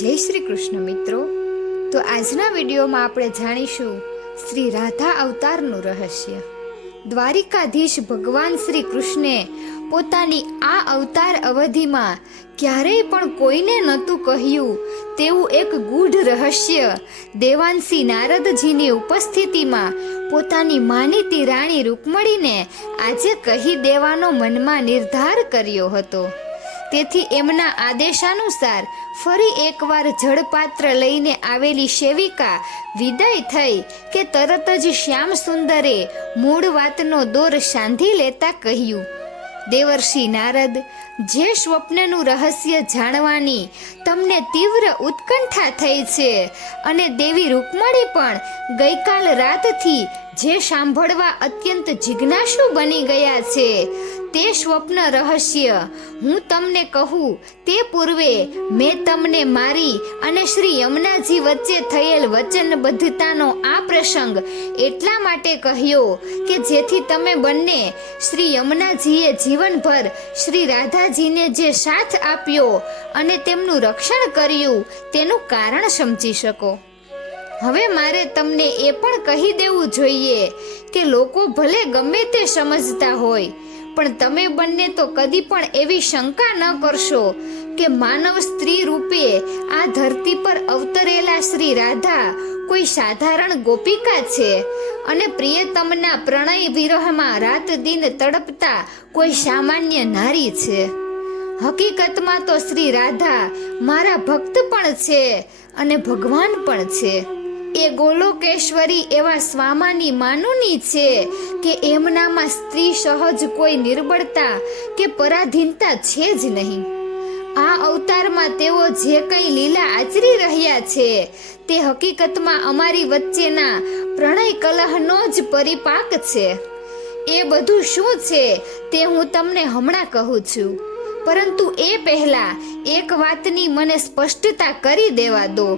જય શ્રી કૃષ્ણ મિત્રો. તો આજના વિડીયોમાં આપણે જાણીશું શ્રી રાધા અવતારનું રહસ્ય. દ્વારિકાધીશ ભગવાન શ્રી કૃષ્ણે પોતાની આ અવતાર અવધિમાં ક્યારેય પણ કોઈને નહોતું કહ્યું તેવું એક ગૂઢ રહસ્ય દેવાંશી નારદજીની ઉપસ્થિતિમાં પોતાની માનીતી રાણી રૂકમણીને આજે કહી દેવાનો મનમાં નિર્ધાર કર્યો હતો. તેથી એમના આદેશાનુસાર ફરી એકવાર જળપાત્ર લઈને આવેલી સેવિકા વિદાય થઈ કે તરત જ શ્યામ સુંદરે મૂળ વાતનો દોર સાંધી લેતા કહ્યું, દેવર્ષિ નારદ, જે સ્વપ્નનું રહસ્ય જાણવાની તમને તીવ્ર ઉત્કંઠા થઈ છે અને દેવી રૂકમણી પણ ગઈકાલ રાતથી જે સાંભળવા અત્યંત જિજ્ઞાસુ બની ગયા છે તે સ્વપ્ન રહસ્ય હું તમને કહું તે પૂર્વે મેં તમને મારી અને શ્રી યમુનાજી વચ્ચે થયેલ વચનબદ્ધતાનો આ પ્રસંગ એટલા માટે કહ્યો કે જેથી તમે બંને શ્રી યમુનાજીએ જીવનભર શ્રી રાધાજીને જે સાથ આપ્યો અને તેમનું રક્ષણ કર્યું તેનું કારણ સમજી શકો. હવે મારે તમને એ પણ કહી દેવું જોઈએ કે લોકો ભલે ગમે તે સમજતા હોય, પણ તમે બંને તો કદી પણ એવી શંકા ન કરશો કે માનવ સ્ત્રી રૂપે આ ધરતી પર અવતરેલા શ્રી રાધા કોઈ સાધારણ ગોપિકા છે અને પ્રિયતમના પ્રણય વિરહમાં રાત દિન તડપતા કોઈ સામાન્ય નારી છે. હકીકતમાં તો શ્રી રાધા મારા ભક્ત પણ છે અને ભગવાન પણ છે. એ ગોલોકેશ્વરી એવા સ્વામાની માનુની છે કે એમનામાં સ્ત્રી સહજ કોઈ નિર્બળતા કે પરાધીનતા છે જ નહીં. આ અવતારમાં તેઓ જે કંઈ લીલા આચરી રહ્યા છે તે હકીકતમાં અમારી વચ્ચેના પ્રણય કલહનો જ પરિપાક છે. એ બધું શું છે તે હું તમને હમણાં કહું છું, પરંતુ એ પહેલા એક વાતની મને સ્પષ્ટતા કરી દેવા દો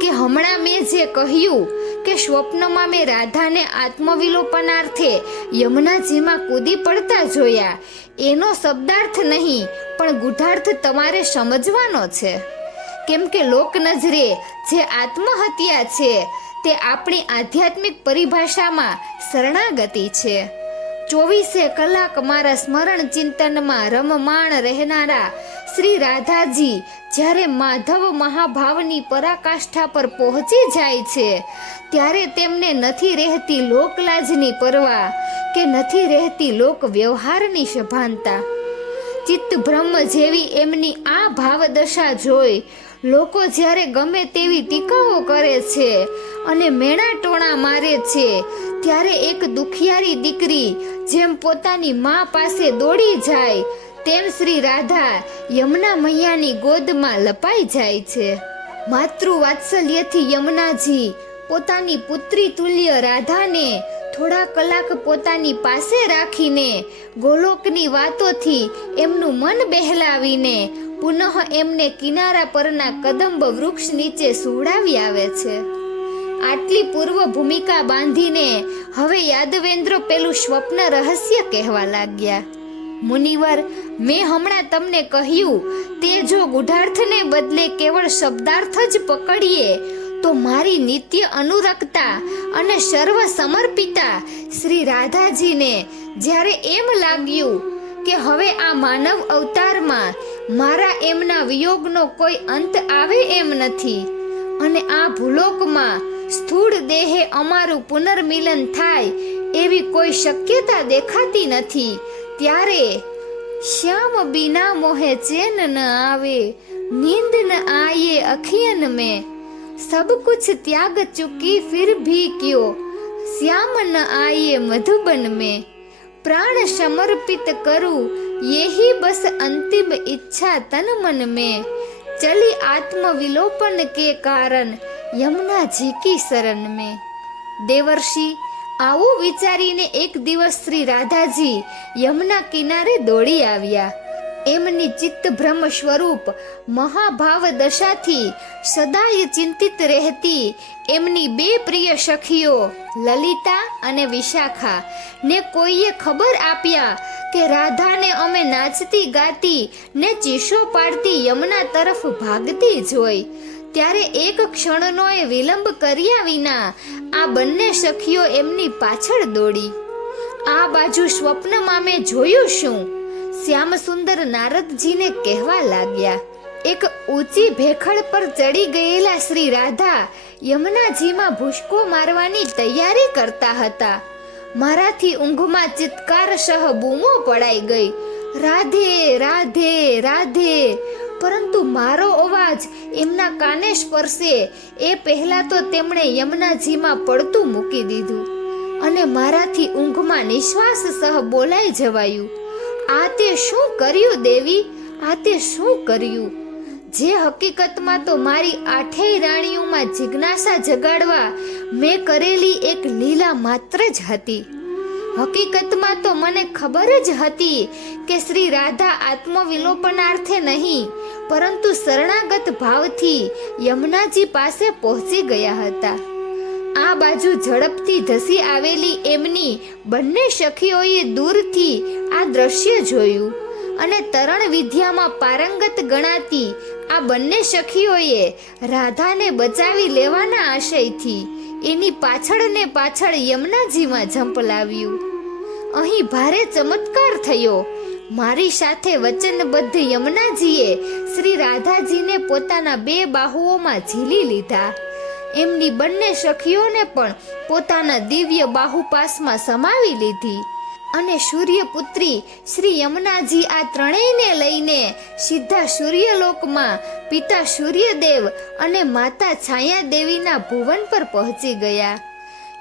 કે હમણાં મેં જે કહ્યું કે સ્વપ્નમાં મેં રાધાને આત્મવિલોપનાર્થે યમુનાજીમાં કૂદી પડતા જોયા, એનો શબ્દાર્થ નહીં પણ ગૂઢાર્થ તમારે સમજવાનો છે. કેમ કે લોક નજરે જે આત્મહત્યા છે તે આપણી આધ્યાત્મિક પરિભાષામાં શરણાગતિ છે. 24 કલાક મારા સ્મરણ ચિંતનમાં રમમાણ રહેનારા શ્રી રાધાજી જ્યારે માધવ મહાભાવની પરાકાષ્ઠા પર પહોંચી જાય છે ત્યારે તેમને નથી રહેતી લોકલાજની પરવા કે નથી રહેતી લોક વ્યવહારની સભાનતા. ચિત્ત બ્રહ્મ જેવી એમની આ ભાવદશા જોઈ લોકો જ્યારે ગમે તેવી ટીકાઓ કરે છે અને મેણા ટોણા મારે છે ત્યારે એક દુખિયારી દીકરી જેમ પોતાની મા પાસે દોડી જાય તેમ શ્રી રાધા યમુના મૈયાની ગોદમાં લપાઈ જાય છે. માતૃ વાત્સલ્યથી યમુનાજી પોતાની પુત્રી તુલ્ય રાધાને થોડા કલાક પોતાની પાસે રાખીને ગોલોકની વાતોથી એમનું મન બહેલાવીને પુનઃ એમને કિનારા પરના કદંબ વૃક્ષ નીચે સુવડાવી આવે છે. આટલી પૂર્વ ભૂમિકા બાંધીને હવે યાદવેન્દ્ર પેલું સ્વપ્ન રહસ્ય કહેવા લાગ્યા. મુનિવર, મેં હમણાં તમને કહ્યું તે જો ગૂઢાર્થને બદલે કેવળ શબ્દાર્થ જ પકડીએ તો મારી નિત્ય અનુરક્તા અને સર્વ સમર્પિતા શ્રી રાધાજીને જ્યારે એમ લાગ્યું કે હવે આ માનવ અવતારમાં મારા એમના વિયોગનો કોઈ અંત આવે એમ નથી અને આ ભૂલોકમાં સ્થૂળ દેહે અમારું પુનર્મિલન થાય એવી કોઈ શક્યતા દેખાતી નથી, ત્યારે શ્યામ બિના મોહે ચેન ન આવે, નીંદ ન આયે અખિયન में, सब कुछ त्याग चुकी फिर भी क्यों, श्याम न आये मधुबन में, प्राण समर्पित करूं यही बस अंतिम इच्छा तन मन में, चली आत्मविलोपन के कारण यमुना जी की शरण में. देवर्षि, આવું વિચારીને એક દિવસ શ્રી રાધાજી યમુના કિનારે દોડી આવ્યા. એમની ચિત્ત ભ્રમ સ્વરૂપ મહાભાવ દશાથી સદાય ચિંતિત રહેતી એમની બે પ્રિય સખીઓ લલિતા અને વિશાખા ને કોઈએ ખબર આપ્યા કે રાધાને અમે નાચતી ગાતી ને ચીસો પાડતી યમુના તરફ ભાગતી જોઈ, ત્યારે એક ક્ષણનોય વિલંબ કર્યા વિના આ બંને સખીઓ એમની પાછળ દોડી. આ બાજુ સ્વપ્નમાં મેં જોયું શું? શ્યામ સુંદર નારદજીને કહેવા લાગ્યા, એક ઊંચી ભેખડ પર ચડી ગયેલા શ્રી રાધા યમુનાજીમાં ભૂસકો મારવાની તૈયારી કરતા હતા. મારાથી ઊંઘમાં ચિત્કાર સહ બૂમો પડાઈ ગઈ, રાધે રાધે રાધે. પરંતુ મારો અવાજ એમના કાને સ્પર્શે એ પહેલા તો તેમણે યમુનાજીમાં પડતું મૂકી દીધું અને મારાથી ઊંઘમાં નિશ્વાસ સહ બોલાઈ જવાયું, આ તે શું કર્યું દેવી, આ તે શું કર્યું? જે હકીકતમાં તો મારી આઠેય રાણીઓમાં જિજ્ઞાસા જગાડવા મેં કરેલી એક લીલા માત્ર જ હતી. હકીકતમાં તો મને ખબર જ હતી કે શ્રી રાધા આત્મવિલોપનાર્થે નહીં પરંતુ શરણાગત ભાવથી યમુનાજી પાસે પહોંચી ગયા હતા. આ બાજુ ઝડપથી ધસી આવેલી એમની બંને સખીઓએ દૂરથી આ દ્રશ્ય જોયું અને તરણ વિદ્યામાં પારંગત ગણાતી આ બંને સખીઓએ રાધાને બચાવી લેવાના આશયથી એની પાછળ ને પાછળ યમુનાજીમાં ઝંપલાવ્યું. અહીં ભારે ચમત્કાર થયો. મારી સાથે વચનબદ્ધ યમુનાજીએ શ્રી રાધાજીને પોતાના બે બાહુઓમાં ઝીલી લીધા. એમની બંને સખીઓને પણ પોતાના દિવ્ય બાહુપાસમાં સમાવી લીધી અને સૂર્યપુત્રી શ્રી યમુનાજી આ ત્રણેયને લઈને સીધા સૂર્યલોકમાં પિતા સૂર્યદેવ અને માતા છાયાદેવીના ભુવન પર પહોંચી ગયા.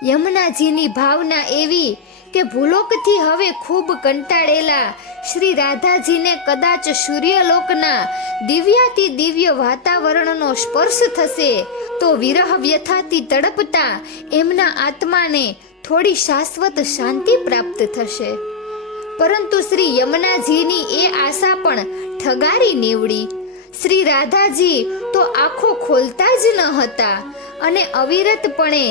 યમુનાજીની ભાવના એવી કે ભૂલોકથી હવે ખૂબ કંટાળેલા શ્રી રાધાજીને કદાચ સૂર્યલોકના દિવ્યાતિ દિવ્ય વાતાવરણનો સ્પર્શ થશે તો વિરહ વ્યથાથી તડપતા એમના આત્માને થોડી શાશ્વત શાંતિ પ્રાપ્ત થશે. પરંતુ શ્રી યમુનાજીની એ આશા પણ ઠગારી નીવડી. શ્રી રાધાજી તો આંખો ખોલતા જ ન હતા અને અવિરતપણે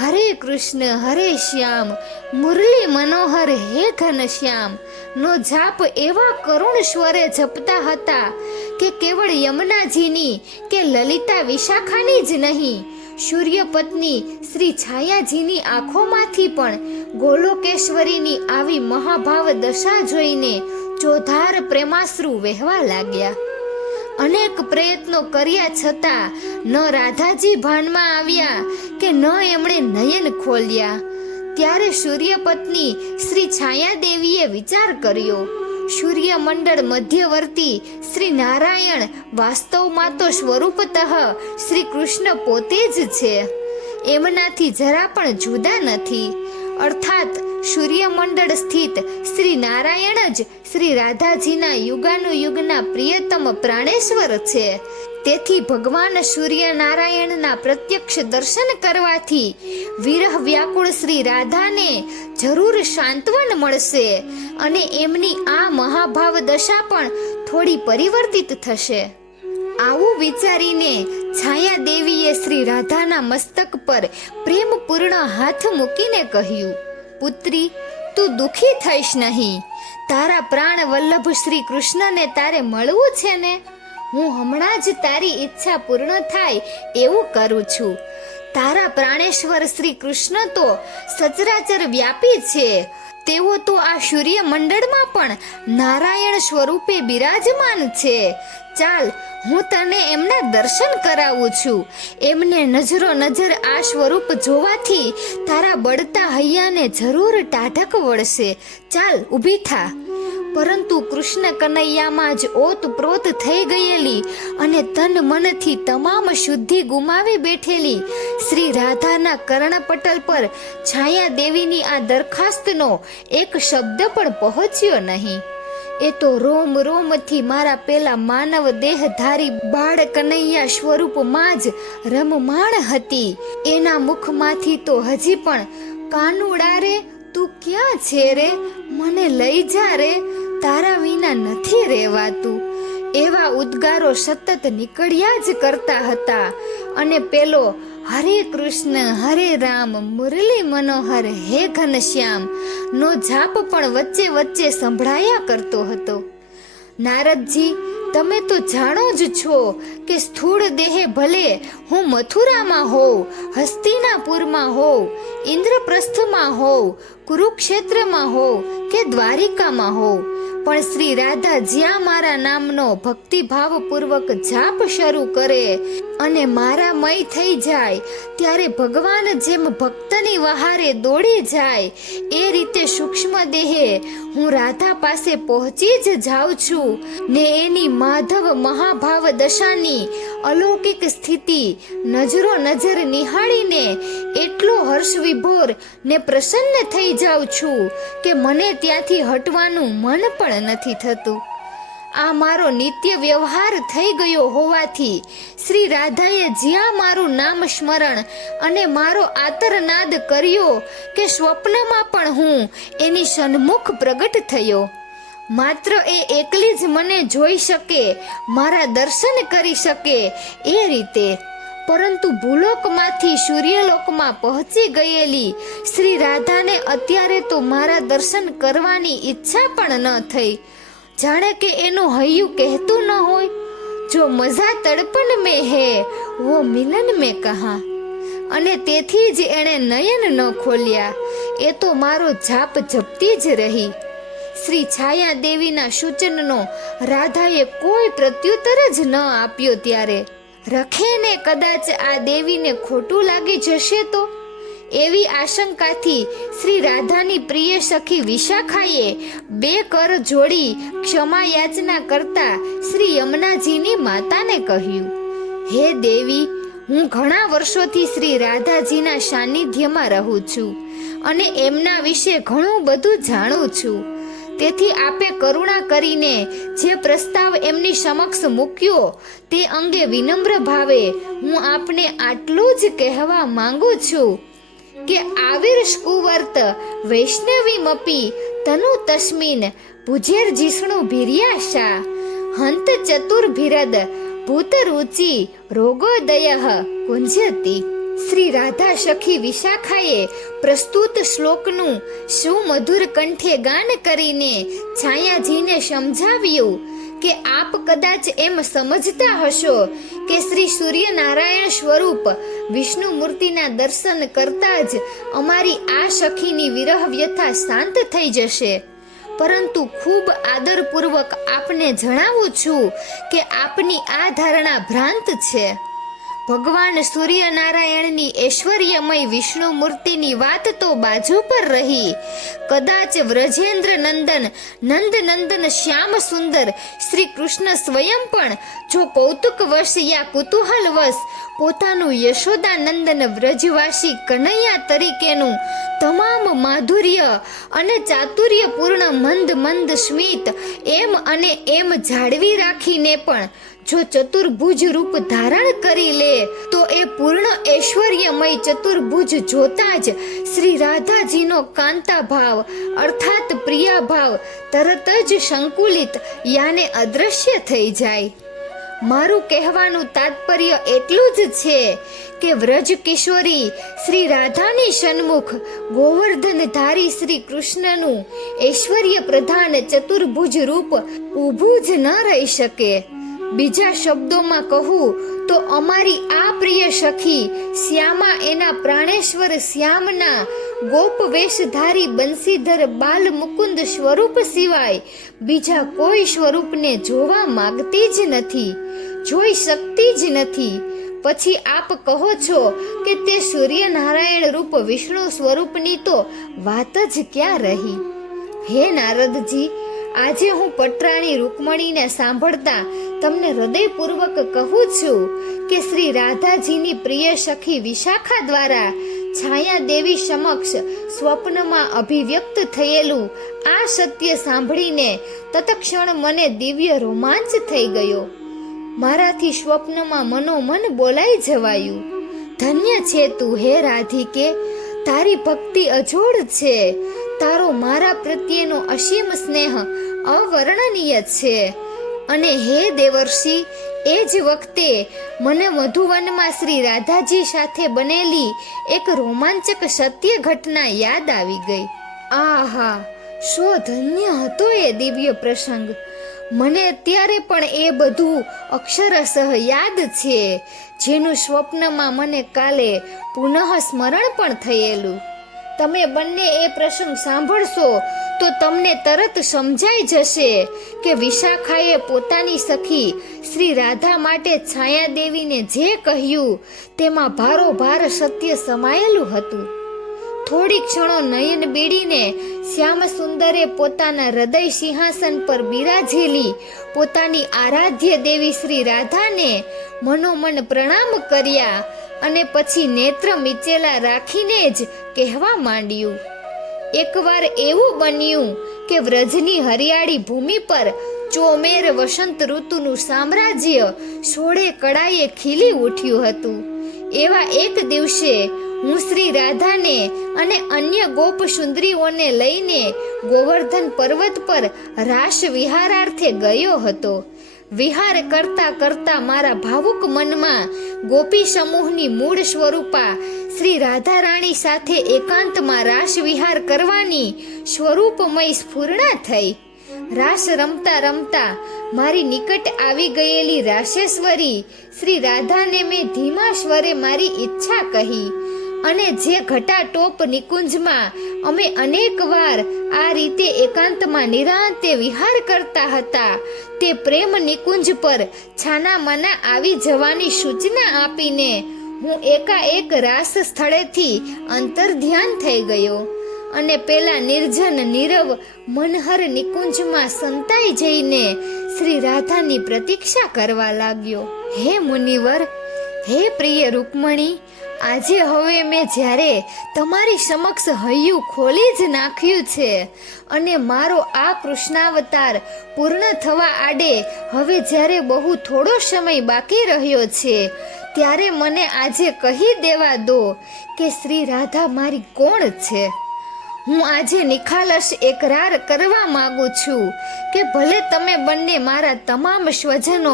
હરે કૃષ્ણ હરે શ્યામ મુરલી મનોહર હે ઘનશ્યામ નો જાપ એવા કરુણ સ્વરે જપતા હતા કે કેવળ યમુનાજીની કે લલિતા વિશાખાની જ નહીં, સૂર્યપત્ની શ્રી છાયાજીની આંખોમાંથી પણ ગોલોકેશ્વરીની આવી મહાભાવ દશા જોઈને ચોધાર પ્રેમાશ્રુ વહેવા લાગ્યા. અનેક પ્રયત્નો કર્યા છતાં ન રાધાજી ભાનમાં આવ્યા કે ન એમણે નયન ખોલ્યા. ત્યારે સૂર્યપત્ની શ્રી છાયાદેવીએ વિચાર કર્યો, સૂર્યમંડળ મધ્યવર્તી શ્રી નારાયણ વાસ્તવમાં તો સ્વરૂપતઃ શ્રી કૃષ્ણ પોતે જ છે, એમનાથી જરા પણ જુદા નથી. અર્થાત સૂર્યમંડળ સ્થિત શ્રી નારાયણ જ શ્રી રાધાજીના યુગાનુયુગના પ્રિયતમ પ્રાણેશ્વર છે. તેથી ભગવાન સૂર્યનારાયણના પ્રત્યક્ષ દર્શન કરવાથી વિરહ વ્યાકુળ શ્રી રાધાને જરૂર સાંત્વન મળશે અને એમની આ મહાભાવ દશા પણ થોડી પરિવર્તિત થશે. આવું વિચારીને છાયાદેવીએ શ્રી રાધાના મસ્તક પર પ્રેમપૂર્ણ હાથ મૂકીને કહ્યું, પુત્રી, તું દુખી થઈશ નહીં. તારા પ્રાણ વલ્લભ શ્રી કૃષ્ણને તારે મળવું છે ને? હું હમણાં જ તારી ઈચ્છા પૂર્ણ થાય એવું કરું છું. તારા પ્રાણેશ્વર શ્રી કૃષ્ણ તો સચરાચર વ્યાપી છે. તેઓ તો આ સૂર્યમંડળમાં પણ નારાયણ સ્વરૂપે બિરાજમાન છે. ચાલ, હું તને એમના દર્શન કરાવું છું. એમને નજરો નજર આ સ્વરૂપ જોવાથી તારા બળતા હૈયાને જરૂર ટાઢક વળશે. ચાલ, ઊભી થા. પરંતુ કૃષ્ણ કનૈયામાં જ ઓતપ્રોત થઈ ગયેલી અને તન મનથી તમામ શુદ્ધિ ગુમાવી બેઠેલી શ્રી રાધાના કર્ણપટલ પર છાયાદેવીની આ દરખાસ્તનો એક શબ્દ પણ પહોંચ્યો નહીં. એ તો રોમ રોમથી મારા પેલા માનવ દેહધારી બાળ કનૈયા સ્વરૂપમાં જ રમમાણ હતી. એના મુખમાંથી તો હજી પણ કાનુડા રે, તું ક્યાં છે રે, મને લઈ જા રે, તારા વિના નથી રહેવાતું. એવા ઉદ્ગારો સતત નીકળ્યા જ કરતા હતા અને પેલો હરે કૃષ્ણ હરે રામ મુરલી મનોહર હે ઘનશ્યામ નો જાપ પણ વચ્ચે વચ્ચે સંભળાયા કરતો હતો. નારદજી, તમે તો જાણો જ છો કે સ્થૂળ દેહે ભલે હું મથુરામાં હોઉં, હસ્તિનાપુરમાં હોઉં, ઇન્દ્રપ્રસ્થમાં હોઉં, કુરુક્ષેત્રમાં હોઉં કે દ્વારિકામાં હોઉં, પણ શ્રી રાધા જ્યાં મારા નામનો ભક્તિભાવપૂર્વક જાપ શરૂ કરે અને મારા મય થઈ જાય ત્યારે ભગવાન જેમ ભક્તની વહારે દોડી જાય એ રીતે સૂક્ષ્મ દેહે હું રાધા પાસે પહોંચી જ જાઉં છું ને એની માધવ મહાભાવ દશાની અલૌકિક સ્થિતિ નજરો નજર નિહાળીને એટલો હર્ષ વિભોર ને પ્રસન્ન થઈ જાઉં છું કે મને ત્યાંથી હટવાનું મન પણ નથી થતું. આ મારો નિત્ય વ્યવહાર થઈ ગયો હોવાથી શ્રી રાધાએ જ્યાં મારું નામ સ્મરણ અને મારો આતરનાદ કર્યો કે સ્વપ્નમાં પણ હું એની સન્મુખ પ્રગટ થયો. માત્ર એ એકલી જ મને જોઈ શકે, મારા દર્શન કરી શકે એ રીતે. પરંતુ ભૂલોકમાંથી સૂર્યલોકમાં પહોંચી ગયેલી શ્રી રાધાને અત્યારે તો મારા દર્શન કરવાની ઈચ્છા પણ ન થઈ. જાણે કે એનું હૈયું કહેતું ન હોય, જો મજા તડપન મેં હે વો મિલન મેં કહા. અને તેથી જ એણે નયન ન ખોલ્યા. એ તો મારો જાપ જપતી જ રહી. શ્રી છાયા દેવીના સૂચનનો રાધાએ કોઈ પ્રત્યુત્તર જ ન આપ્યો. ત્યારે રખેને કદાચ આ દેવીને ખોટું લાગી જશે તો એવી આશંકાથી શ્રી રાધાની પ્રિય સખી વિશાખાએ બે કર જોડી ક્ષમા યાચના કરતા શ્રી યમુનાજીની માતાને કહ્યું, હે દેવી, હું ઘણા વર્ષોથી શ્રી રાધાજીના સાનિધ્યમાં રહું છું અને એમના વિશે ઘણું બધું જાણું છું. તેથી આપે કરુણા કરીને જે પ્રસ્તાવ એમની સમક્ષ મૂક્યો તે અંગે વિનમ્ર ભાવે હું આપને આટલું જ કહેવા માંગુ છું કે આવિર્ષ કુવર્ત વૈષ્ણવીમપી તનુ તસ્મિન ભુજેર જીષ્ણુ ભીર્યાશા હંત ચતુર્ભિરદ ભૂતરુચિ રોગોદય કુંજતી. શ્રી રાધા સખી વિશાખાએ પ્રસ્તુત શ્લોકનું સુમધુર કંઠે ગાન કરીને છાયાજીને સમજાવ્યું કે આપ કદાચ એમ સમજતા હશો કે શ્રી સૂર્યનારાયણ સ્વરૂપ વિષ્ણુ મૂર્તિના દર્શન કરતા જ અમારી આ સખીની વિરહ વ્યથા શાંત થઈ જશે. પરંતુ ખૂબ આદરપૂર્વક આપને જણાવું છું કે આપની આ ધારણા ભ્રાંત છે. ભગવાન સૂર્યનારાયણની ઐશ્વર્યમય વિષ્ણુ મૂર્તિની વાત તો બાજુ પર રહી, કદાચ વ્રજેન્દ્ર નંદન નંદનંદન શ્યામ સુંદર શ્રી કૃષ્ણ સ્વયં પણ જો કૌતુકવશ યા કુતૂહલવશ પોતાનું યશોદાનંદન વ્રજવાસી કનૈયા તરીકેનું તમામ માધુર્ય અને ચાતુર્યપૂર્ણ મંદ મંદ સ્મિત એમ અને એમ જાળવી રાખીને પણ જો ચતુર્ભુજ રૂપ ધારણ કરી લે તો એ પૂર્ણ ઐશ્વર્યમય ચતુર્ભુજ જોતા જ શ્રી રાધાજીનો કાંતા ભાવ અર્થાત પ્રિયા ભાવ તરત જ સંકુલિત યાને અદ્રશ્ય થઈ જાય. મારું કહેવાનું તાત્પર્ય એટલું જ છે કે વ્રજ કિશોરી શ્રી રાધાની સન્મુખ ગોવર્ધનધારી શ્રી કૃષ્ણનું ઐશ્વર્ય પ્રધાન ચતુર્ભુજ રૂપ ઊભું જ ન રહી શકે. બીજા શબ્દોમાં કહું તો અમારી આ પ્રિય સખી શ્યામા એના પ્રાણેશ્વર શ્યામના ગોપ વેશધારી બંસીધર બાલ મુકુંદ સ્વરૂપ સિવાય બીજા કોઈ સ્વરૂપને જોવા માંગતી જ નથી, જોઈ શકતી જ નથી. પછી આપ કહો છો કે તે સૂર્યનારાયણ રૂપ વિષ્ણુ સ્વરૂપની તો વાત જ ક્યાં રહી. હે નારદજી, આજે હું પટરાણી રૂકમણીને સાંભળતા તમને હૃદયપૂર્વક કહું છું કે શ્રી રાધાજીની પ્રિય સખી વિશાખા દ્વારા છાયા દેવી સમક્ષ સ્વપ્નમાં અભિવ્યક્ત થયેલું આ સત્ય સાંભળીને તત્ક્ષણ મને દિવ્ય રોમાંચ થઈ ગયો. મારાથી સ્વપ્નમાં મનોમન બોલાઈ જવાયું. ધન્ય છે તું હે રાધિકે, તારી ભક્તિ અજોડ છે. તારો મારા પ્રત્યેનો અસીમ સ્નેહ અવર્ણનીય છે. અને હે દેવર્ષિ, એ જ વખતે મને મધુવનમાં શ્રી રાધાજી સાથે બનેલી એક રોમાંચક સત્ય ઘટના યાદ આવી ગઈ. આહા, શો ધન્ય હતો એ દિવ્ય પ્રસંગ! મને અત્યારે પણ એ બધું અક્ષરશઃ યાદ છે, જેનું સ્વપ્નમાં મને કાલે પુનઃ સ્મરણ પણ થયેલું. તમે બંને એ પ્રસંગ સાંભળશો તો તમને તરત સમજાઈ જશે કે વિશાખાએ પોતાની સખી શ્રી રાધા માટે છાયાદેવીને જે કહ્યું તેમાં ભારોભાર સત્ય સમાયેલું હતું. થોડી ક્ષણો નયન બીડીને શ્યામ સુંદરે પોતાના હૃદય સિંહાસન પર બિરાજેલી પોતાની આરાધ્ય દેવી શ્રી રાધાને મનોમન પ્રણામ કર્યા અને પછી નેત્ર મીચેલા રાખીને જ કહેવા માંડ્યું. એકવાર એવું બન્યું કે વ્રજની હરિયાળી ભૂમિ પર ચોમેર વસંત ઋતુનું સામ્રાજ્ય સોળે કળાએ ખીલી ઉઠ્યું હતું. એવા એક દિવસે હું શ્રી રાધાને અને અન્ય ગોપ સુંદરીઓને લઈને ગોવર્ધન પર્વત પર રાસ વિહારાર્થે ગયો હતો. વિહાર કરતા કરતા મારા ભાવુક મનમાં ગોપી સમૂહની મૂળ સ્વરૂપા શ્રી રાધા રાણી સાથે એકાંતમાં રાસ વિહાર કરવાની સ્વરૂપમય સ્ફૂર્ણા થઈ. રાસ રમતા રમતા મારી નિકટ આવી ગયેલી રાસેશ્વરી શ્રી રાધાને મેં ધીમા સ્વરે મારી ઈચ્છા કહી અને જે ઘટાટોપ નિકુંજમાં અમે અનેક વાર આ રીતે એકાંતમાં નિરાંતે વિહાર કરતા હતા તે પ્રેમ નિકુંજ પર છાનામાના આવી જવાની સૂચના આપીને હું એકાએક રાસ સ્થળેથી અંતર્ધ્યાન થઈ ગયો અને પેલા નિર્જન નીરવ મનહર નિકુંજમાં સંતાઈ જઈને શ્રી રાધાની પ્રતીક્ષા કરવા લાગ્યો. હે મુનિવર, હે પ્રિય રૂકમણી, આજે હવે મેં જ્યારે તમારી સમક્ષ હૈયું ખોલી જ નાખ્યું છે અને મારો આ કૃષ્ણાવતાર પૂર્ણ થવા આડે હવે જ્યારે બહુ થોડો સમય બાકી રહ્યો છે, ત્યારે મને આજે કહી દેવા દો કે શ્રી રાધા મારી કોણ છે. હું આજે નિખાલસ એકરાર કરવા માંગુ છું કે ભલે તમે બંને મારા તમામ સ્વજનો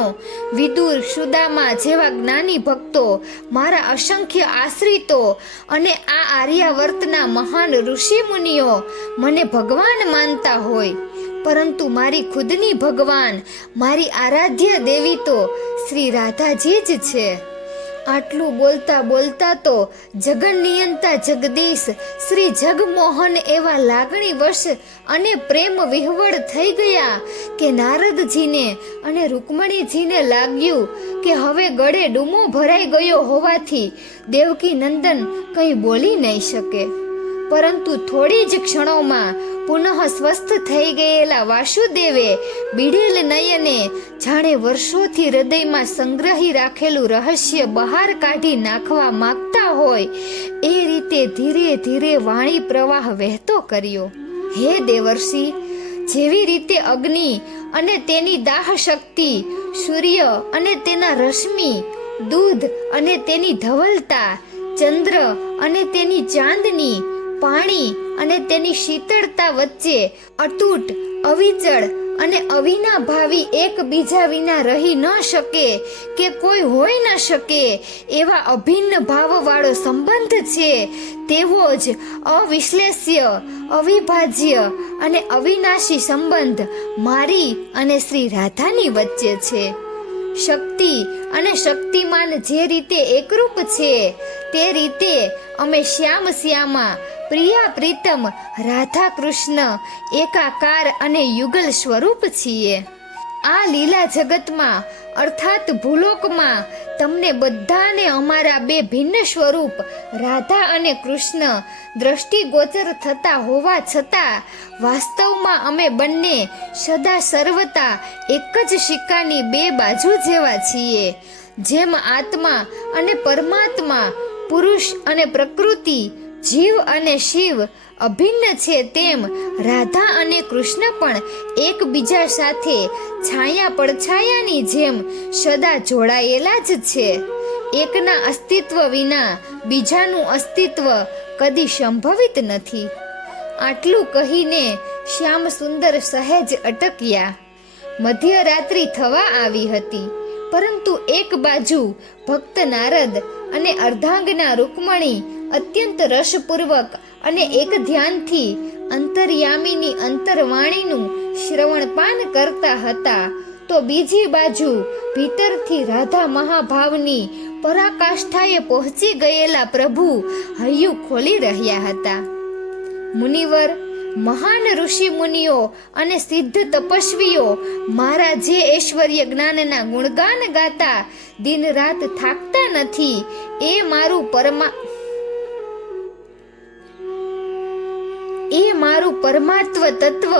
વિદુર, સુદામા જેવા જ્ઞાની ભક્તો, મારા અસંખ્ય આશ્રિતો અને આ આર્યાવર્તના મહાન ઋષિ મુનિઓ મને ભગવાન માનતા હોય, પરંતુ મારી ખુદની ભગવાન, મારી આરાધ્ય દેવી તો શ્રી રાધાજી જ છે. આટલું બોલતા બોલતા તો જગન્નિયંતા જગદીશ શ્રી જગમોહન એવા લાગણી વશ અને પ્રેમ વિહવળ થઈ ગયા કે નારદજીને અને રૂકમણીજીને લાગ્યું કે હવે ગળે ડૂમો ભરાઈ ગયો હોવાથી દેવકી નંદન કંઈ બોલી નહીં શકે. પરંતુ થોડી જ ક્ષણોમાં પુનઃ સ્વસ્થ થઈ ગયેલા વાસુદેવે બીડેલ નયને જાણે વર્ષોથી હૃદયમાં સંગ્રહી રાખેલું રહસ્ય બહાર કાઢી નાખવા માંગતા હોય એ રીતે ધીરે ધીરે વાણી પ્રવાહ વહેતો કર્યો. હે દેવર્ષિ, જેવી રીતે અગ્નિ અને તેની દાહ શક્તિ, સૂર્ય અને તેના રશ્મિ, દૂધ અને તેની ધવલતા, ચંદ્ર અને તેની ચાંદની, પાણી અને તેની શીતળતા વચ્ચે અતૂટ, અવિચળ અને અવિનાભાવી એકબીજા વિના રહી ન શકે કે કોઈ હોઈ ન શકે એવા અભિન્ન ભાવવાળો સંબંધ છે, તેવો જ અવિશ્લેષ્ય, અવિભાજ્ય અને અવિનાશી સંબંધ મારી અને શ્રી રાધાની વચ્ચે છે. શક્તિ અને શક્તિમાન જે રીતે એકરૂપ છે તે રીતે અમે શ્યામ શ્યામા, પ્રિયા પ્રીતમ રાધા કૃષ્ણ એકાકાર અને યુગલ સ્વરૂપ છીએ. આ લીલા જગતમાં અર્થાત ભૂલોકમાં તમને બધાને અમારા બે ભિન્ન સ્વરૂપ રાધા અને કૃષ્ણ દ્રષ્ટિગોચર થતા હોવા છતાં વાસ્તવમાં અમે બંને સદા સર્વતા એક જ સિક્કાની બે બાજુ જેવા છીએ. જેમ આત્મા અને પરમાત્મા, પુરુષ અને પ્રકૃતિ, જીવ અને શિવ અભિન્ન છે, તેમ રાધા અને કૃષ્ણ પણ એકબીજા સાથે છાયા પડછાયાની જેમ સદા જોડાયેલા જ છે. એકના અસ્તિત્વ વિના બીજાનું અસ્તિત્વ કદી સંભવિત નથી. આટલું કહીને શ્યામ સુંદર સહેજ અટક્યા. મધ્યરાત્રિ થવા આવી હતી, પરંતુ એક બાજુ ભક્ત નારદ અને અર્ધાંગના રૂકમણી અત્યંત રસપૂર્વક અને એક ધ્યાનથી અંતર્યામીની અંતરવાણીનું શ્રવણપાન કરતા હતા, તો બીજી બાજુ ભીતરથી રાધા મહાભાવની પરાકાષ્ઠાએ પહોંચી ગયેલા પ્રભુ હૈયું ખોલી રહ્યા હતા. મુનિવર, મહાન ઋષિ મુનિઓ અને સિદ્ધ તપસ્વીઓ મારા જે ઐશ્વર્ય જ્ઞાનના ગુણગાન ગાતા દિન રાત થાકતા નથી, એ મારું પરમાત્વ તત્વ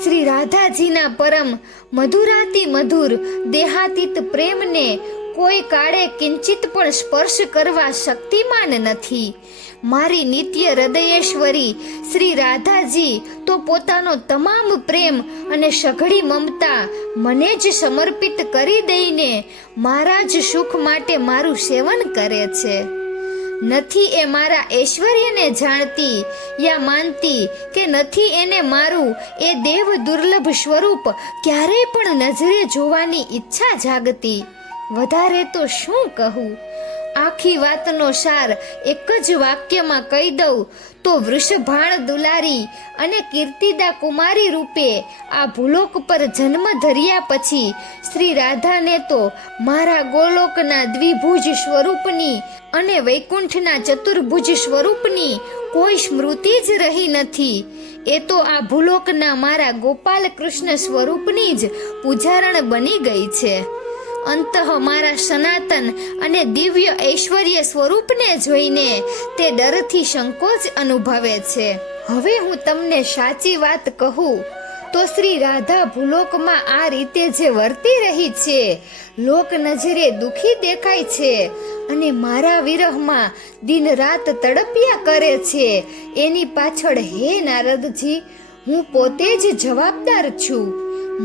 શ્રી રાધાજીના પરમ મધુરાતિ મધુર દેહાતીત પ્રેમને કોઈ કાળે કિંચિત પણ સ્પર્શ કરવા શક્તિમાન નથી. મારી નિત્ય હૃદયેશ્વરી શ્રી રાધાજી તો પોતાનો તમામ પ્રેમ અને સઘળી મમતા મને જ સમર્પિત કરી દઈને મારા જ સુખ માટે મારું સેવન કરે છે. નથી એ મારા ઐશ્વર્યને જાણતી યા માનતી, કે નથી એને મારું એ દેવ દુર્લભ સ્વરૂપ ક્યારેય પણ નજરે જોવાની ઈચ્છા જાગતી. વધારે તો શું કહું? આખી વાતનો સાર એક જ વાક્યમાં કહી દઉં તો વૃષભાણ દુલારી અને કીર્તિદા કુમારી રૂપે આ ભૂલોક પર જન્મ ધર્યા પછી શ્રી રાધાને તો મારા ગોલોકના દ્વિભુજ સ્વરૂપની અને વૈકુંઠના ચતુર્ભુજ સ્વરૂપની કોઈ સ્મૃતિ જ રહી નથી. એ તો આ ભૂલોકના મારા ગોપાલ કૃષ્ણ સ્વરૂપની જ પૂજારણ બની ગઈ છે. અંતઃ મારા સનાતન અને દિવ્ય ઐશ્વર્ય સ્વરૂપને જોઈને તે ડરથી સંકોચ અનુભવે છે. હવે હું તમને સાચી વાત કહું તો શ્રી રાધા ભૂલોકમાં આ રીતે જે વર્તી રહી છે, લોક નજરે દુખી દેખાય છે અને મારા વિરહમાં દિન રાત તડપ્યા કરે છે, એની પાછળ હે નારદજી હું પોતે જ જવાબદાર છું.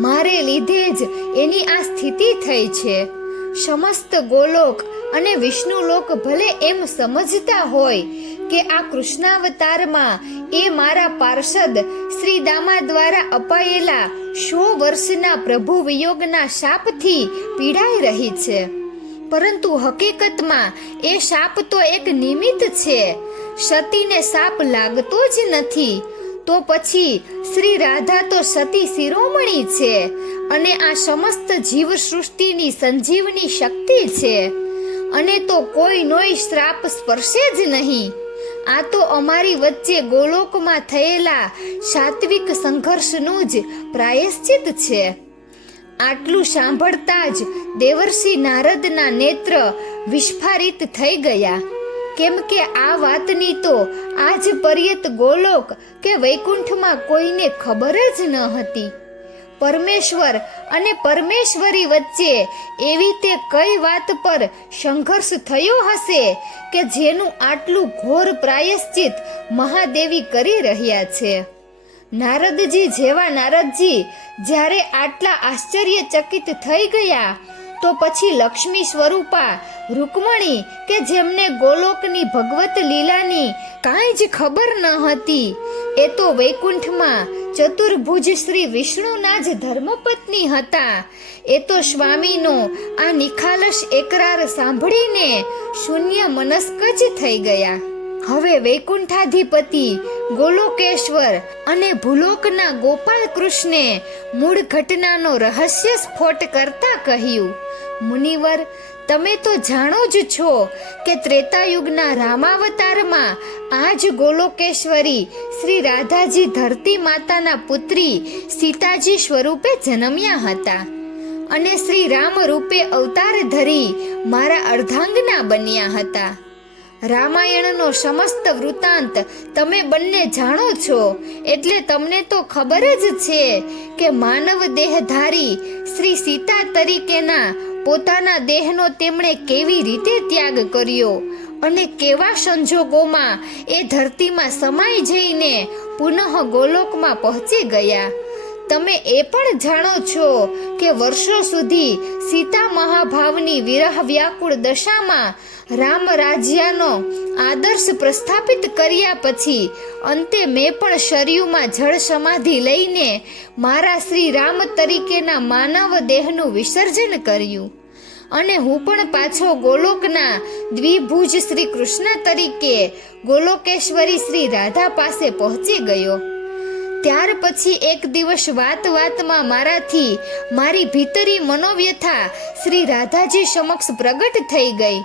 મારે લીધે જ એની આ સ્થિતિ થઈ છે. સમસ્ત ગોલોક અને વિષ્ણુલોક ભલે એમ સમજતા હોય કે આ કૃષ્ણાવતારમાં એ મારા પાર્ષદ શ્રી દામા દ્વારા અપાયેલા 100 વર્ષના પ્રભુ વિયોગના શાપથી પીડાઈ રહી છે, પરંતુ હકીકતમાં એ શાપ તો એક નિમિત્ત છે. સતીને શાપ લાગતો જ નથી, તો પછી શ્રી રાધા તો સતી શિરોમણી છે અને આ સમસ્ત જીવ સૃષ્ટિની સંજીવની શક્તિ છે, અને તો કોઈનોય શ્રાપ સ્પર્શે જ નહીં. આ તો અમારી વચ્ચે ગોલોકમાં થયેલા સાત્વિક સંઘર્ષનું જ પ્રાયશ્ચિત છે. આટલું સાંભળતા જ દેવર્ષિ નારદના નેત્ર વિસ્ફારિત થઈ ગયા, કેમ કે આ વાતની તો આજ પર્યંત ગોલોક કે વૈકુંઠમાં કોઈને ખબર જ ન હતી. પરમેશ્વર અને પરમેશ્વરી વચ્ચે એવી તે કઈ વાત પર સંઘર્ષ થયો હશે કે જેનું આટલું ઘોર પ્રાયશ્ચિત મહાદેવી કરી રહ્યા છે. નારદજી જેવા નારદજી જ્યારે આટલા આશ્ચર્યચકિત થઈ ગયા, તો પછી લક્ષ્મી સ્વરૂપા રૂકમણી કે જેમને ગોલોકની ભગવત લીલાની કાંઈ જ ખબર ન હતી, એ તો વૈકુંઠમાં ચતુર્ભુજ શ્રી વિષ્ણુના જ ધર્મપત્ની હતા. એ તો સ્વામીનો આ નિખાલસ એકરાર સાંભળીને શૂન્ય મનસ્ક જ થઈ ગયા. હવે વૈકુંઠાધિપતિ ગોલોકેશ્વર અને ભૂલોકના ગોપાલ કૃષ્ણે મૂળ ઘટનાનો રહસ્ય સ્ફોટ કરતા કહ્યું, મુનિવર, તમે તો જાણો જ છો કે ત્રેતાયુગના રામાવતારમાં આ જ ગોલોકેશ્વરી શ્રી રાધાજી ધરતી માતાના પુત્રી સીતાજી સ્વરૂપે જન્મ્યા હતા અને શ્રી રામ રૂપે અવતાર ધરી મારા અર્ધાંગના બન્યા હતા. રામાયણનો સમસ્ત વૃત્તાંત તમે બંને જાણો છો, એટલે તમને તો ખબર જ છે કે માનવ દેહધારી શ્રી સીતા તરીકેના પોતાના દેહનો તેમણે કેવી રીતે ત્યાગ કર્યો અને કેવા સંજોગોમાં એ ધરતીમાં સમાઈ જઈને પુનઃ ગોલોકમાં પહોંચી ગયા. તમે એ પણ જાણો છો કે વર્ષો સુધી સીતા મહાભાવની વિરહ વ્યાકુળ દશામાં રામ રાજ્યનો આદર્શ પ્રસ્થાપિત કર્યા પછી અંતે મેં પણ શરયુમાં જળ સમાધિ લઈને મારા શ્રી રામ તરીકેના માનવ દેહનું વિસર્જન કર્યું અને હું પણ પાછો ગોલોકના દ્વિભુજ શ્રી કૃષ્ણ તરીકે ગોલોકેશ્વરી શ્રી રાધા પાસે પહોંચી ગયો. ત્યાર પછી એક દિવસ વાતમાં મારાથી મારી ભીતરી મનોવ્યથા શ્રી રાધાજી સમક્ષ પ્રગટ થઈ ગઈ.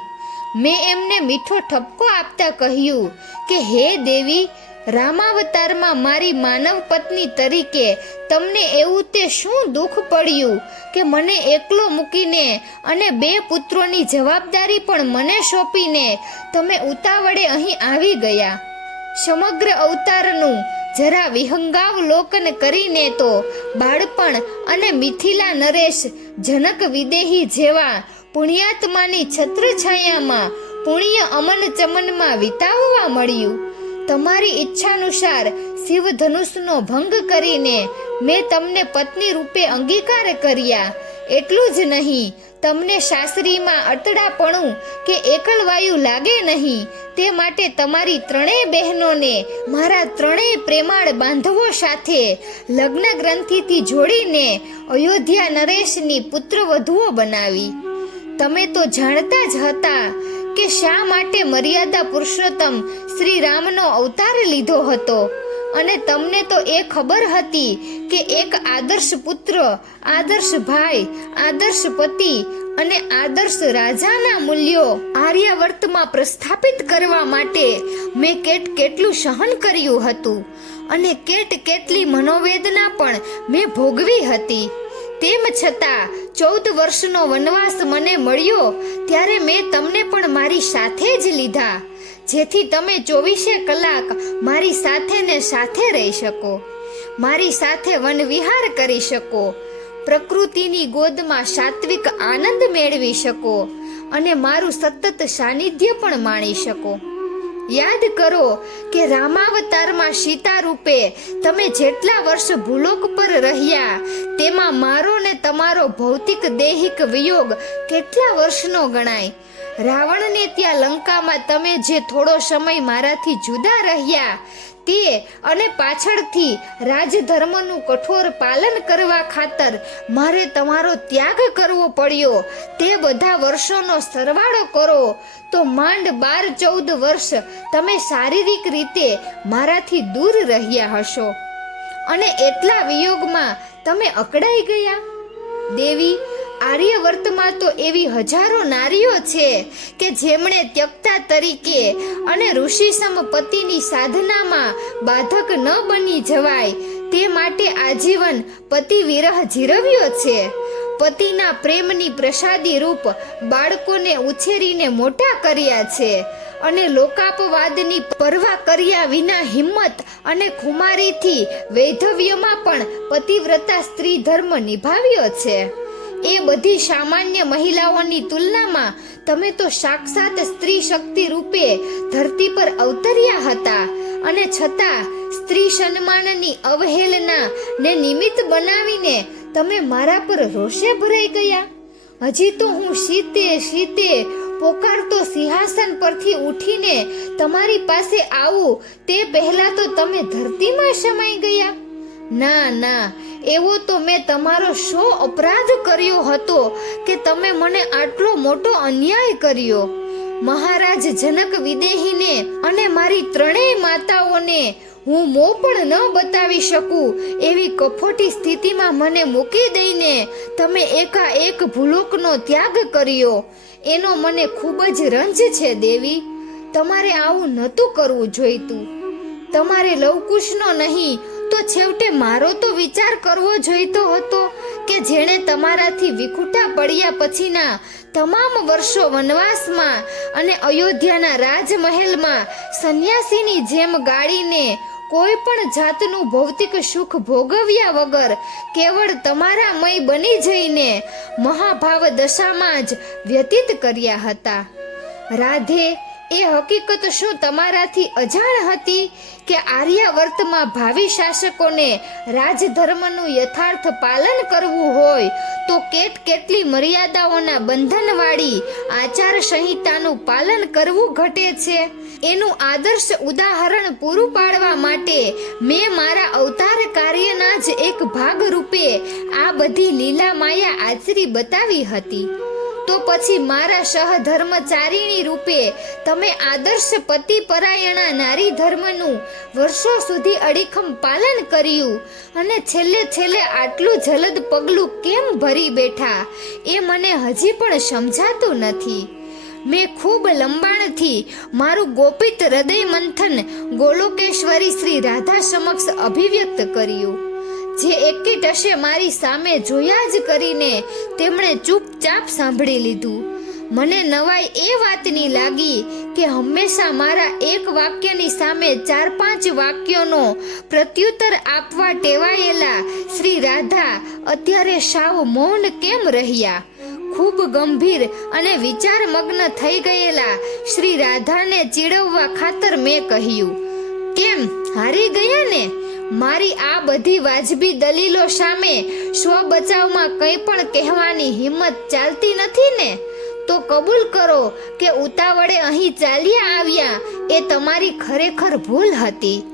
મેં એમને મીઠો ઠપકો આપતા કહ્યું કે હે દેવી, રામાવતારમાં મારી માનવ પત્ની તરીકે તમને એવું તે શું દુઃખ પડ્યું કે મને એકલો મૂકીને અને 2 પુત્રોની જવાબદારી પણ મને સોંપીને તમે ઉતાવળે અહીં આવી ગયા? સમગ્ર અવતારનું જરા વિહંગાવલોકન કરીને તો બાળપણ અને મિથિલા નરેશ જનક વિદેહી જેવા પુણ્યાત્માની છત્રછાયામાં પુણ્ય અમન ચમનમાં વિતાવવા મળ્યું. તમારી ઈચ્છાનુસાર શિવધનુષનો ભંગ કરીને મેં તમને પત્ની રૂપે અંગીકાર કર્યા. એટલું જ નહીં, તમને સાસરીમાં અતડાપણું કે એકલવાયુ લાગે નહીં તે માટે તમારી 3 બહેનોને મારા 3 પ્રેમાળ બાંધવો સાથે લગ્ન ગ્રંથિથી જોડીને અયોધ્યા નરેશની પુત્રવધુઓ બનાવી. તમે તો જાણતા જ હતા કે શા માટે મર્યાદા પુરુષોત્તમ શ્રી રામનો અવતાર લીધો હતો અને તમને તો એ ખબર હતી કે એક આદર્શ પુત્ર, આદર્શ ભાઈ, આદર્શ પતિ અને આદર્શ રાજાના મૂલ્યો આર્યાવર્તમાં પ્રસ્થાપિત કરવા માટે મેં કેટલું સહન કર્યું હતું અને કેટલી મનોવેદના પણ મેં ભોગવી હતી. તેમ છતાં 14 વર્ષનો વનવાસ મને મળ્યો ત્યારે મેં તમને પણ મારી સાથે જ લીધા, જેથી તમે 24 કલાક મારી સાથે ને સાથે રહી શકો, મારી સાથે વનવિહાર કરી શકો, પ્રકૃતિની ગોદમાં સાત્વિક આનંદ મેળવી શકો અને મારું સતત સાનિધ્ય પણ માણી શકો. યાદ કરો કે રામાવતારમાં સીતા રૂપે તમે જેટલા વર્ષ ભૂલોક પર રહ્યા તેમાં મારો ને તમારો ભૌતિક દૈહિક વિયોગ કેટલા વર્ષનો ગણાય. રાવણને ત્યાં લંકામાં તમે જે થોડો સમય મારાથી જુદા રહ્યા તે અને પાછળથી રાજધર્મનું કઠોર પાલન કરવા ખાતર મારે તમારો ત્યાગ કરવો પડ્યો, તે બધા વર્ષોનો સરવાળો કરો તો માંડ 12-14 વર્ષ તમે શારીરિક રીતે મારાથી દૂર રહ્યા હશો અને એટલા વિયોગમાં તમે અકળાઈ ગયા. દેવી, આર્યવર્તમાં તો એવી હજારો નારીઓ છે કે જેમણે ત્યક્તા તરીકે અને ઋષિસમ પતિની સાધનામાં બાધક ન બની જવાય તે માટે આજીવન પતિ વિરહ જીરવ્યો છે. પતિના પ્રેમની પ્રસાદી રૂપ બાળકોને ઉછેરીને મોટા કર્યા છે અને લોકાપવાદની પરવા કર્યા વિના હિંમત અને ખુમારીથી વૈધવ્યમાં પણ પતિવ્રતા સ્ત્રી ધર્મ નિભાવ્યો છે. એ બધી સામાન્ય મહિલાઓની તુલનામાં તમે તો સાક્ષાત સ્ત્રી શક્તિ રૂપે ધરતી પર અવતર્યા હતા અને છતાં સ્ત્રી સન્માનની અવહેલના ને નિમિત્ત બનાવીને તમે મારા પર રોષે ભરાઈ ગયા. હજી તો હું સીતે પોકારતો સિંહાસન પરથી ઉઠીને તમારી પાસે આવું તે પહેલા તો તમે ધરતીમાં સમાઈ ગયા. ના, એવો તો મેં તમારો શો અપરાધ કર્યો હતો કે તમે મને આટલો મોટો અન્યાય કર્યો. મહારાજ જનક વિદેહીને અને મારી 3 માતાઓને હું મોં પણ ન બતાવી શકું એવી કફોટી સ્થિતિમાં મને મૂકી દઈને તમે એકાએક ભૂલોકનો ત્યાગ કર્યો. એનો મને ખૂબ જ રંજ છે દેવી. તમારે આવું નહોતું કરવું જોઈતું. તમારે લવકુશનો નહીં તો છેવટે મારો તો વિચાર કરવો જોઈતો હતો કે જેણે તમારાથી વિખૂટા પડ્યા પછીના તમામ વર્ષો વનવાસમાં અને અયોધ્યાના રાજમહેલમાં સંન્યાસીની જેમ ગાળીને કોઈ પણ જાતનું ભૌતિક સુખ ભોગવ્યા વગર કેવળ તમારા મય બની જઈને મહાભાવ દશામાં જ વ્યતીત કર્યા હતા. રાધે, એ હકીકત શું તમારાથી અજાણ હતી કે આર્યાવર્તમાં ભાવિ શાસકોને રાજધર્મનું યથાર્થ પાલન કરવું હોય તો કેટલી મર્યાદાઓના બંધનવાળી આચાર સંહિતાનું પાલન કરવું ઘટે છે? એનું આદર્શ ઉદાહરણ પૂરું પાડવા માટે મેં મારા અવતાર કાર્યના જ એક ભાગ રૂપે આ બધી લીલા માયા આચરી બતાવી હતી. તો પછી મારા સહધર્મચારીણી રૂપે તમે આદર્શ પતિ પરાયણા નારી ધર્મનું વર્ષો સુધી અડીખમ પાલન કર્યું અને છેલ્લે આટલું જલદ પગલું કેમ ભરી બેઠા એ મને હજી પણ સમજાતું નથી. મેં ખૂબ લંબાણથી મારું ગોપિત હૃદય મંથન ગોલોકેશ્વરી શ્રી રાધા સમક્ષ અભિવ્યક્ત કર્યું. જે એકીટશે મારી સામે જોયા જ કરીને તેમણે ચૂપચાપ સાંભળી લીધું. મને નવાઈ એ વાતની લાગી કે હંમેશા મારા એક વાક્યની સામે 4-5 વાક્યોનો પ્રત્યુત્તર આપવા ટેવાયેલા શ્રી રાધા અત્યારે સાવ મૌન કેમ રહ્યા? ખૂબ ગંભીર અને વિચારમગ્ન થઈ ગયેલા શ્રી રાધાને ચીડવવા ખાતર મેં કહ્યું, કેમ હારી ગયા ને? મારી આ બધી વાજબી દલીલો સામે સ્વ બચાવમાં કંઈ પણ કહેવાની હિંમત ચાલતી નથી ને? તો કબૂલ કરો કે ઉતાવળે અહીં ચાલ્યા આવ્યા એ તમારી ખરેખર ભૂલ હતી.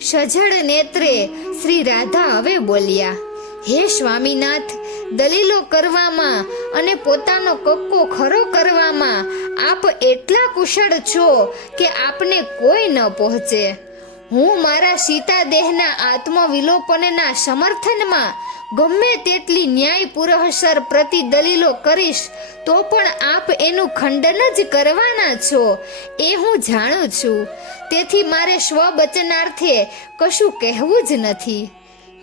સજળ નેત્રે શ્રી રાધા હવે બોલ્યા, હે સ્વામીનાથ, દલીલો કરવામાં અને પોતાનો કક્કો ખરો કરવામાં આપ એટલા કુશળ છો કે આપને કોઈ ન પહોંચે. હું મારા સીતા દેહના આત્મવિલોપનના સમર્થનમાં ગમે તેટલી ન્યાયપૂર્વસર પ્રતિ દલીલો કરીશ તો પણ આપ એનું ખંડન જ કરવાના છો એ હું જાણું છું. તેથી મારે સ્વબચનાર્થે કશું કહેવું જ નથી.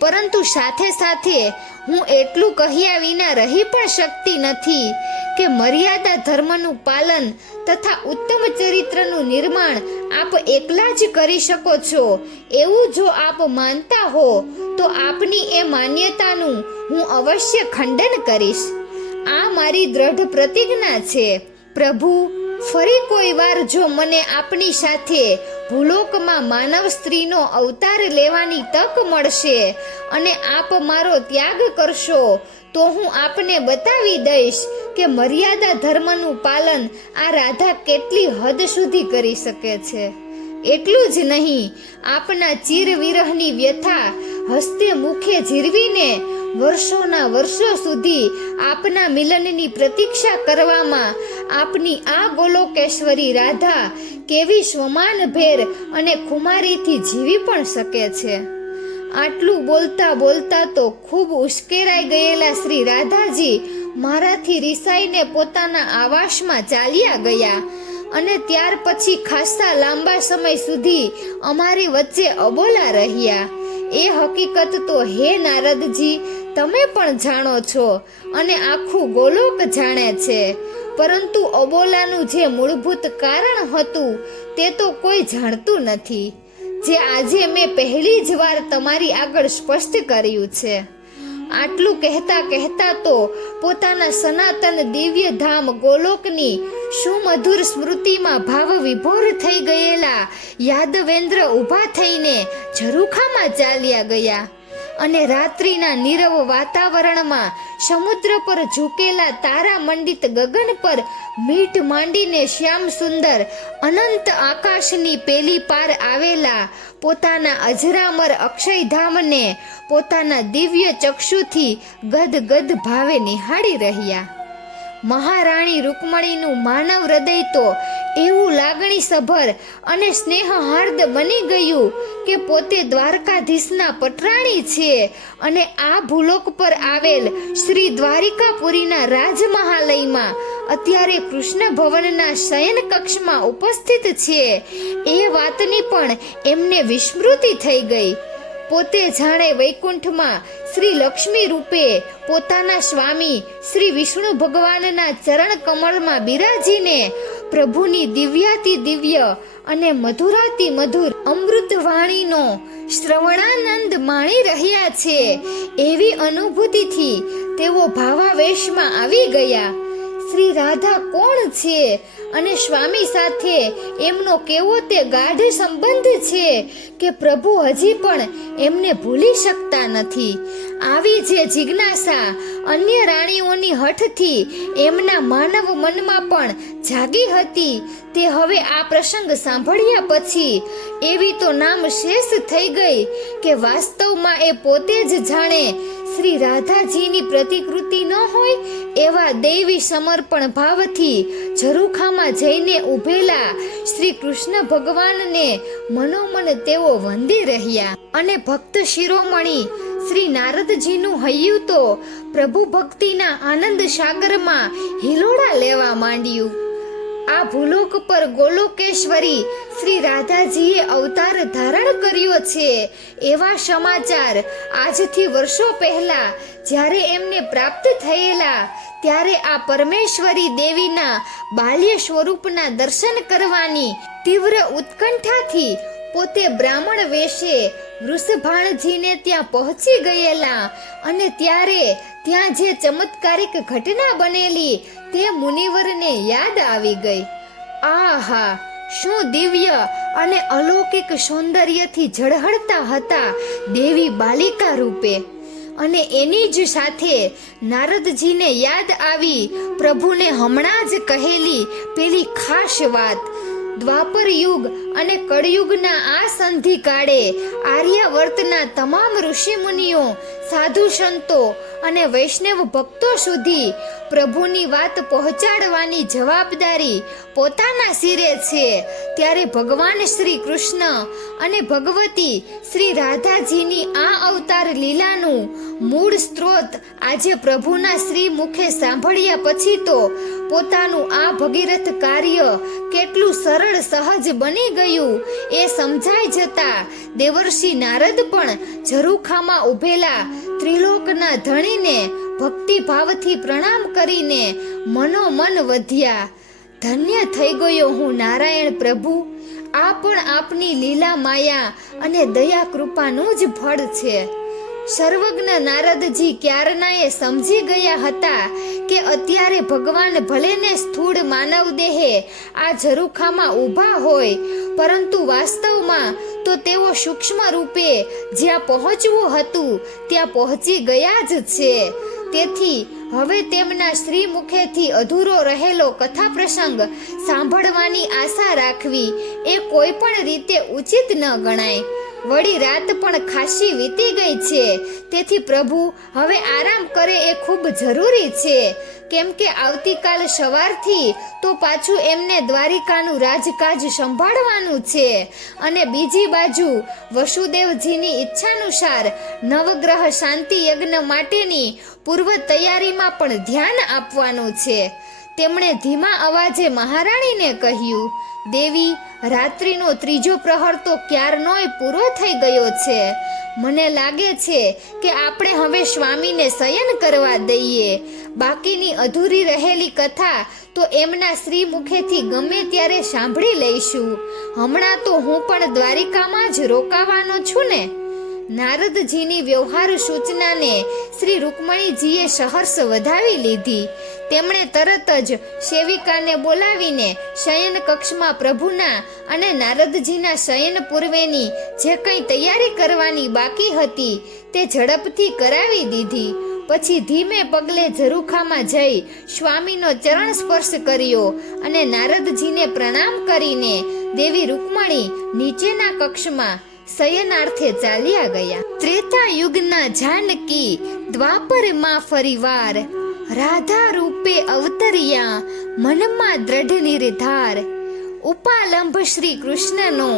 પરંતુ સાથે હું એટલું કહ્યા વિના રહી પણ શકતી નથી કે મર્યાદા ધર્મનું પાલન તથા ઉત્તમ ચરિત્રનું નિર્માણ આપ એકલા જ કરી શકો છો એવું જો આપ માનતા હો તો આપની એ માન્યતાનું હું અવશ્ય ખંડન કરીશ. આ મારી દ્રઢ પ્રતિજ્ઞા છે. પ્રભુ, ફરી કોઈ વાર જો મને આપની સાથે ભૂલોકમાં માનવ સ્ત્રીનો અવતાર લેવાની તક મળશે અને આપ મારો ત્યાગ કરશો તો હું આપને બતાવી દઈશ કે મર્યાદા ધર્મનું પાલન આ રાધા કેટલી હદ સુધી કરી શકે છે. એટલું જ નહીં, આપના ચીર વિરહની વ્યથા હસ્તે મુખે જીરવીને વર્ષોના વર્ષો સુધી આપના મિલનની પ્રતીક્ષા કરવામાં આપની આ ગોલોકેશ્વરી રાધા કેવી સ્વમાનભેર અને ખુમારીથી જીવી પણ શકે છે. આટલું બોલતા તો ખૂબ ઉશ્કેરાઈ ગયેલા શ્રી રાધાજી મારાથી રિસાઈને પોતાના આવાસમાં ચાલ્યા ગયા અને ત્યાર પછી ખાસા લાંબા સમય સુધી અમારી વચ્ચે અબોલા રહ્યા. એ હકીકત તો હે નારદજી તમે પણ જાણો છો અને આખું ગોલોક જાણે છે. પરંતુ અબોલાનું જે મૂળભૂત કારણ હતું તે તો કોઈ જાણતું નથી, જે આજે મેં પહેલી જ વાર તમારી આગળ સ્પષ્ટ કર્યું છે. આટલું કહેતા તો પોતાના સનાતન દિવ્ય ધામ ગોલોકની સુમધુર સ્મૃતિમાં ભાવ વિભોર થઈ ગયેલા યાદવેન્દ્ર ઊભા થઈને ઝરૂખામાં ચાલ્યા ગયા અને રાત્રિના નીરવ વાતાવરણમાં સમુદ્ર પર ઝૂકેલા તારા મંડિત ગગન પર મીટ માંડીને શ્યામ સુંદર અનંત આકાશની પેલી પાર આવેલા પોતાના અજરામર અક્ષયધામને પોતાના દિવ્ય ચક્ષુથી ગદગદ ભાવે નિહાળી રહ્યા. મહારાણી રૂકમણીનું માનવ હૃદય તો એવું લાગણીસભર અને સ્નેહહાર્દ બની ગયું કે પોતે દ્વારકાધીશના પટરાણી છે અને આ ભૂલોક પર આવેલ શ્રી દ્વારિકાપુરીના રાજમહાલયમાં અત્યારે કૃષ્ણ ભવનના શયન કક્ષમાં ઉપસ્થિત છે એ વાતની પણ એમને વિસ્મૃતિ થઈ ગઈ. પોતે જાણે વૈકુંઠમાં શ્રી લક્ષ્મી રૂપે પોતાના સ્વામી શ્રી વિષ્ણુ ભગવાનના ચરણ કમળમાં બિરાજીને પ્રભુની દિવ્યાતિ દિવ્ય અને મધુરાતિ મધુર અમૃત વાણીનો શ્રવણાનંદ માણી રહ્યા છે એવી અનુભૂતિથી તેઓ ભાવાવેશમાં આવી ગયા. શ્રી રાધા કોણ છે અને સ્વામી સાથે એમનો કેવો તે ગાઢ સંબંધ છે કે પ્રભુ હજી પણ એમને ભૂલી શકતા નથી. આવી જે જિજ્ઞાસા અન્ય રાણીઓની હઠથી એમના માનવ મનમાં પણ જાગી હતી તે હવે આ પ્રસંગ સાંભળ્યા પછી એવી તો નામ શેષ થઈ ગઈ કે વાસ્તવમાં એ પોતે જ જાણે શ્રી રાધાજીની પ્રતિકૃતિ ન હોય એવા દૈવી સમર્પણ ભાવથી ઝરૂખામાં જઈને ઊભેલા શ્રી કૃષ્ણ ભગવાનને મનોમન તેઓ વંદી રહ્યા. અને ભક્ત શિરોમણી શ્રી નારદજીનું હૈયું તો પ્રભુ ભક્તિના આનંદ સાગરમાં હિલોળા લેવા માંડ્યું. આ ભૂલોક પર ગોલોકેશ્વરી શ્રી રાધાજીએ અવતાર ધારણ કર્યો છે એવા સમાચાર આજથી વર્ષો પહેલા જ્યારે એમને પ્રાપ્ત થયેલા ત્યારે આ પરમેશ્વરી દેવીના બાલ્ય સ્વરૂપના દર્શન કરવાની તીવ્ર ઉત્કંઠાથી પોતે બ્રાહ્મણ વેશે વૃષભાણજીને ત્યાં પહોંચી ગયેલા અને ત્યારે ત્યાં જે ચમત્કારિક ઘટના બનેલી તે મુનિવરને યાદ આવી ગઈ. આહા, શું દિવ્ય અને અલૌકિક સૌંદર્યથી ઝળહળતા હતા દેવી બાલિકા રૂપે. અને એની જ સાથે નારદજીને યાદ આવી પ્રભુને હમણાં જ કહેલી પેલી ખાસ વાત. દ્વાપર યુગ અને કળયુગના આ સંધિ કાળે આર્યાવર્તના તમામ ઋષિ મુનિઓ, સાધુ સંતો અને વૈષ્ણવ ભક્તો સુધી પ્રભુની વાત પહોંચાડવાની જવાબદારી પોતાના શિરે છે. ત્યારે ભગવાન શ્રી કૃષ્ણ અને ભગવતી શ્રી રાધાજીની આ અવતાર લીલાનું મૂળ સ્ત્રોત આજે પ્રભુના શ્રી મુખે સાંભળ્યા પછી તો પોતાનું આ ભગીરથ કાર્ય કેટલું સરળ સહજ બની ગયું એ સમજાઈ જતા દેવર્ષિ નારદ પણ ઝરૂખામાં ઊભેલા ત્રિલોકના ધણીને ભક્તિ ભાવથી પ્રણામ કરીને મનોમન વધ્યા. ધન્ય થઈ ગયો હું નારાયણ પ્રભુ, આ પણ આપની લીલા માયા અને દયા કૃપાનું જ ફળ છે. સર્વજ્ઞ નારદજી ક્યારનાએ સમજી ગયા હતા કે અત્યારે ભગવાન ભલેને સ્થૂળ માનવ દેહે આ ઝરૂખામાં ઊભા હોય પરંતુ વાસ્તવમાં તો તેઓ સૂક્ષ્મ રૂપે જ્યાં પહોંચવું હતું ત્યાં પહોંચી ગયા જ છે. તેથી હવે તેમના શ્રી મુખેથી અધૂરો રહેલો કથા પ્રસંગ સાંભળવાની આશા રાખવી એ કોઈ પણ રીતે ઉચિત ન ગણાય. વળી રાત પણ ખાસી વીતી ગઈ છે, તેથી પ્રભુ હવે આરામ કરે એ ખૂબ જરૂરી છે, કેમ કે આવતીકાલ સવારથી તો પાછું એમને દ્વારિકાનું રાજકાજ સંભાળવાનું છે અને બીજી બાજુ વસુદેવજીની ઈચ્છાનુસાર નવગ્રહ શાંતિ યજ્ઞ માટેની પૂર્વ તૈયારીમાં પણ ધ્યાન આપવાનું છે. તેમણે ધીમા અવાજે મહારાણીને કહ્યું, દેવી, રાત્રિનો ત્રીજો પ્રહર તો ક્યારનોય પૂરો થઈ ગયો છે. મને લાગે છે કે આપણે હવે સ્વામીને શયન કરવા દઈએ. બાકીની અધૂરી રહેલી કથા તો એમના શ્રી મુખેથી ગમે ત્યારે સાંભળી લઈશું. હમણાં તો હું પણ દ્વારિકામાં જ રોકાવાનો છું ને. નારદજીની વ્યવહાર સૂચનાને શ્રી રૂકમણીજીએ સહર્ષ વધાવી લીધી. તેમણે તરત જ સેવિકાને બોલાવીને શયન કક્ષમાં પ્રભુના અને નારદજીના શયન પૂર્વેની જે કંઈ તૈયારી કરવાની બાકી હતી તે ઝડપથી કરાવી દીધી. પછી ધીમે પગલે ઝરૂખામાં જઈ સ્વામીનો ચરણ સ્પર્શ કર્યો અને નારદજીને પ્રણામ કરીને દેવી રૂકમણી નીચેના કક્ષમાં શયનાર્થે ચાલ્યા ગયા. ત્રેતા યુગના જાનકી દ્વાપરમાં ફરીવાર રાધા રૂપે અવતર્યા મનમાં દ્રઢ નિર્ધાર. ઉપાલંભ શ્રી કૃષ્ણનો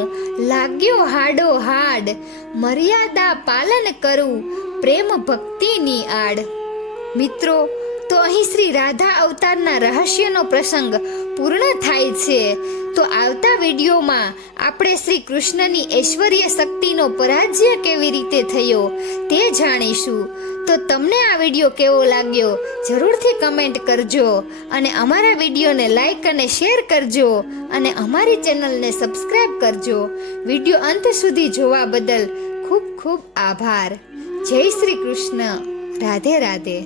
લાગ્યો હાડો હાડ, મર્યાદા પાલન કરું પ્રેમ ભક્તિની આડ. મિત્રો, તો અહીં શ્રી રાધા અવતારના રહસ્યનો પ્રસંગ પૂર્ણ થાય છે. તો આવતા વિડીયોમાં આપણે શ્રી કૃષ્ણની ઐશ્વર્ય શક્તિનો પરાજય કેવી રીતે થયો તે જાણીશું. તો તમને આ વિડીયો કેવો લાગ્યો જરૂરથી કમેન્ટ કરજો અને અમારા વિડીયોને લાઈક અને શેર કરજો અને અમારી ચેનલને સબસ્ક્રાઈબ કરજો. વિડીયો અંત સુધી જોવા બદલ ખૂબ ખૂબ આભાર. જય શ્રી કૃષ્ણ. રાધે રાધે.